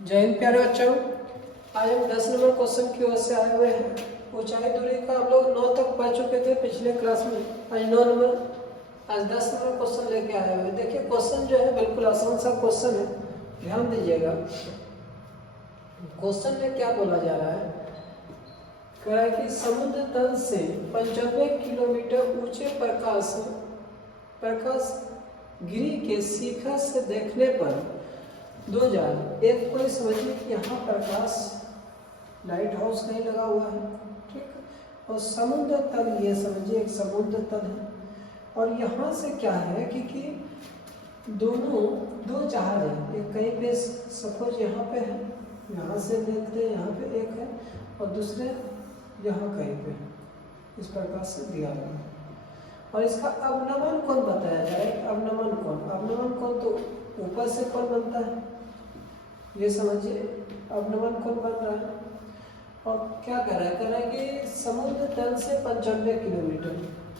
जय हिंद प्यारे बच्चों। आज हम 10 नंबर क्वेश्चन की ओर से आए हुए हैं। ऊंचाई दूरी का हम लोग 9 तक पढ़ चुके थे पिछले क्लास में। आज 9 नंबर, आज 10 नंबर क्वेश्चन लेके आए हुए हैं। देखिए क्वेश्चन जो है बिल्कुल आसान सा क्वेश्चन है, ध्यान दीजिएगा। क्वेश्चन में क्या बोला जा रहा है, कह रहा है कि समुद्र तल से 95 किलोमीटर ऊंचे प्रकाश गिरी के शिखर से देखने पर 2000 एक कोई समझिए कि यहाँ प्रकाश लाइट हाउस कहीं लगा हुआ है, ठीक, और समुद्र तल ये समझिए एक समुद्र तल है। और यहाँ से क्या है कि दोनों दो जहाज हैं, एक कहीं पे सपोज यहाँ पे है, यहाँ से देखते हैं यहाँ पे एक है और दूसरे यहाँ कहीं पे है, इस प्रकार से दिया हुआ है। और इसका अवनमन कोण बताया जाए। अवनमन कोण तो ऊपर से कोण बनता है, ये समझिए अवनमन कोण बन रहा है। और क्या कह रहा है, कह रहा है कि समुद्र तल से 95 किलोमीटर,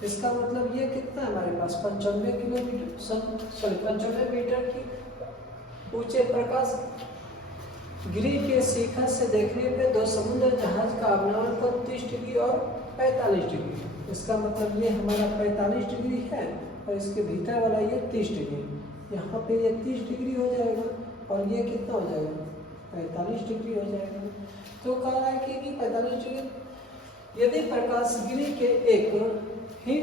इसका मतलब ये कितना है हमारे पास 95 किलोमीटर, सॉरी 95 मीटर की ऊंचे प्रकाश गिरी के शिखर से देखने पे दो समुद्र जहाज का अवनमन कोण 30 डिग्री और 45 डिग्री। इसका मतलब ये हमारा 45 डिग्री है और इसके भीतर वाला ये 30 डिग्री। यहाँ पे ये 30 डिग्री हो जाएगा और ये कितना हो जाएगा 45 डिग्री हो जाएगा। तो कह रहा है कि 45 डिग्री यदि प्रकाश गिरी के एक ही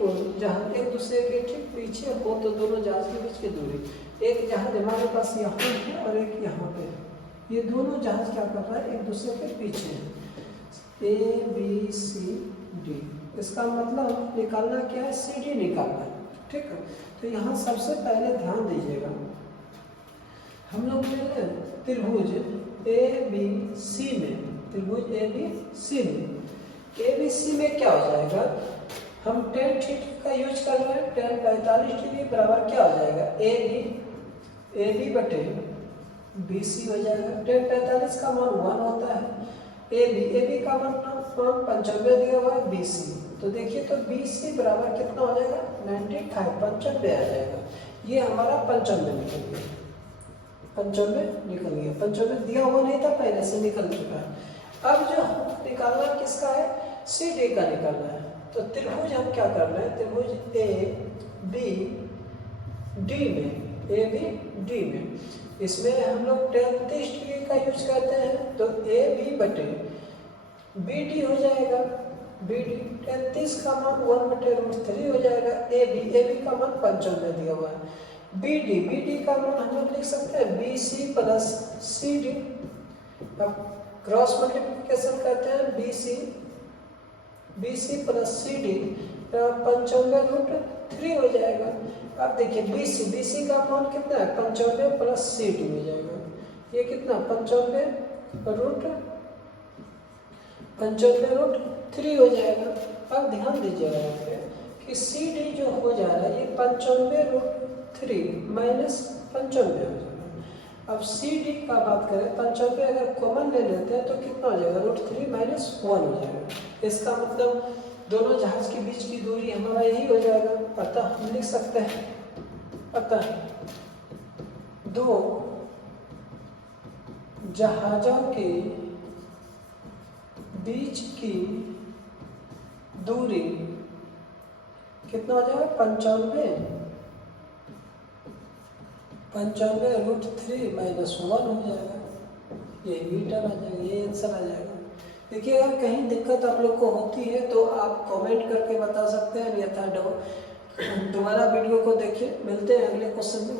ओर जहाँ एक दूसरे के ठीक पीछे हो तो दोनों जहाज के बीच की दूरी, एक जहाज हमारे पास यहाँ है और एक यहाँ पे है, ये दोनों जहाज क्या कर रहा है एक दूसरे के पीछे है, ABCD। इसका मतलब निकालना क्या है, CD निकालना है, ठीक है। तो यहाँ सबसे पहले ध्यान दीजिएगा, हम लोग त्रिभुज ABC में क्या हो जाएगा, हम tan थीटा का यूज कर रहे हैं। tan 45 डिग्री बराबर क्या हो जाएगा, AB बटे BC हो जाएगा। tan 45 का मान 1 होता है, AB का मान 95 दिया हुआ है BC, तो देखिए तो BC बराबर कितना हो जाएगा 95 आ जाएगा। ये हमारा 95 निकल गया, 95 दिया हुआ नहीं था, पहले से निकल चुका है। अब जो निकालना किसका है, CD का निकालना है। तो त्रिभुज हम क्या कर रहे हैं, त्रिभुज ABD में इसमें हम लोग 33 डिग्री का यूज करते हैं, तो AB बटे BD हो जाएगा। BD 33 का मान 1/√3 हो जाएगा। AB का मान 95 दिया हुआ है। BD का मान हम लोग लिख सकते हैं BC प्लस CD। अब क्रॉस मल्टीप्लिकेशन करते हैं, BC प्लस CD 95√3 हो जाएगा। अब देखिए BC का मान कितना है 95 प्लस CD हो जाएगा, ये कितना 95√3 हो जाएगा। अब ध्यान दीजिएगा यहाँ पे कि CD जो हो जा रहा है ये 95√3 माइनस 95 हो जाएगा। अब CD का बात करें 95 अगर कॉमन ले लेते हैं तो कितना हो जाएगा √3 माइनस 1 हो जाएगा। इसका मतलब दोनों जहाज के बीच की दूरी हमारा यही हो जाएगा। अतः हम लिख सकते हैं, अतः दो जहाजों के बीच की दूरी कितना हो जाएगा 95√3 माइनस 1 हो जाएगा, ये मीटर आ जाएगा, ये आंसर आ जाएगा। देखिए अगर कहीं दिक्कत आप लोग को होती है तो आप कमेंट करके बता सकते हैं, अन्यथा दोबारा वीडियो को देखिए। मिलते हैं अगले क्वेश्चन में।